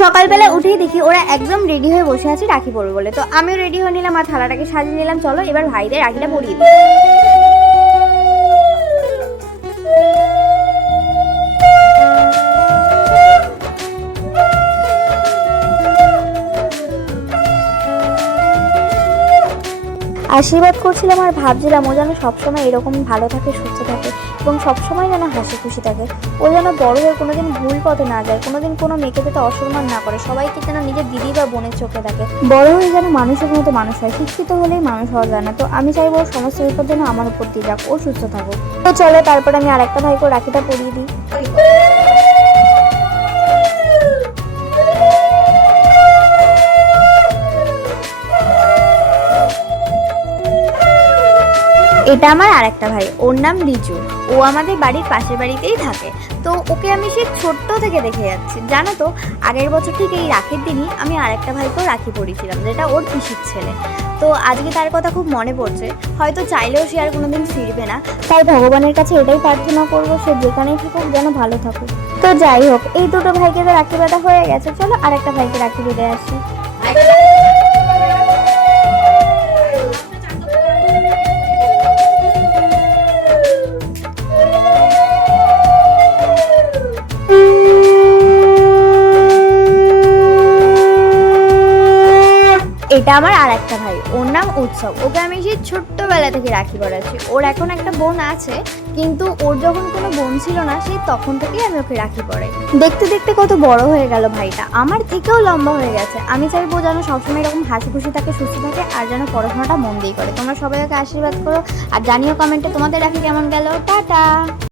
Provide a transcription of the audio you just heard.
সকালবেলা উঠেই দেখি ওরা একদম রেডি হয়ে বসে আছে রাখি পরবে বলে। তো আমিও রেডি হয়ে নিলাম আর থালাটাকে সাজিয়ে নিলাম। চলো এবার ভাইদের রাখিটা পরিয়ে দিই। আশীর্বাদ করছিলাম আর ভাবছিলাম ও যেন সবসময় এরকম ভালো থাকে, সুস্থ থাকে এবং সবসময় যেন হাসি খুশি থাকে। ও যেন বড় হয়ে কোনোদিন ভুল পথে না যায়, কোনোদিন কোনো মেয়েকে যাতে অসম্মান না করে, সবাইকে যেন নিজের দিদি বা বোনের চোখে থাকে। বড় হয়ে যেন মানুষের মতো মানুষ হয়, শিক্ষিত হলেই মানুষ হওয়া যায় না। তো আমি চাইবো ওর সমস্ত বিপদ যেন আমার উপর দিয়ে যাক, ও সুস্থ থাকুক। তো চলো তারপর আমি আরেকটা ভাইকে রাখিটা পরিয়ে দিই। এটা আমার আরেকটা ভাই, ওর নাম লিচু। ও আমাদের বাড়ির পাশের বাড়িতেই থাকে। তো ওকে আমি সেই ছোট্ট থেকে দেখে যাচ্ছি। জানো তো, আগের বছর ঠিক এই রাখির দিনই আমি আরেকটা ভাইকেও রাখি পরিয়েছিলাম, যেটা ওর পিসির ছেলে। তো আজকে তার কথা খুব মনে পড়ছে। হয়তো চাইলেও সে আর কোনোদিন ফিরবে না, তাই ভগবানের কাছে এটাই প্রার্থনা করবো সে যেখানেই থাকুক যেন ভালো থাকুক। তো যাই হোক, এই দুটো ভাইকে তো রাখি বাঁধা হয়ে গেছে, চলো আরেকটা ভাইকে রাখি বেঁধে আসি। এটা আমার আর একটা ভাই, ওর নাম উৎসব। ওকে আমি সেই ছোট্টবেলা থেকে রাখি পরাচ্ছি। ওর এখন একটা বোন আছে, কিন্তু ওর যখন কোনো বোন ছিল না সেই তখন থেকেই আমি ওকে রাখি পরাই। দেখতে দেখতে কত বড় হয়ে গেল ভাইটা, আমার থেকেও লম্বা হয়ে গেছে। আমি চাইবো যেন সবসময় এরকম হাসি খুশি থাকে, সুস্থ থাকে আর যেন পড়াশোনাটা মন দিয়ে করে। তোমরা সবাই ওকে আশীর্বাদ করো আর জানিও কমেন্টে তোমাদের রাখি কেমন গেল। টাটা।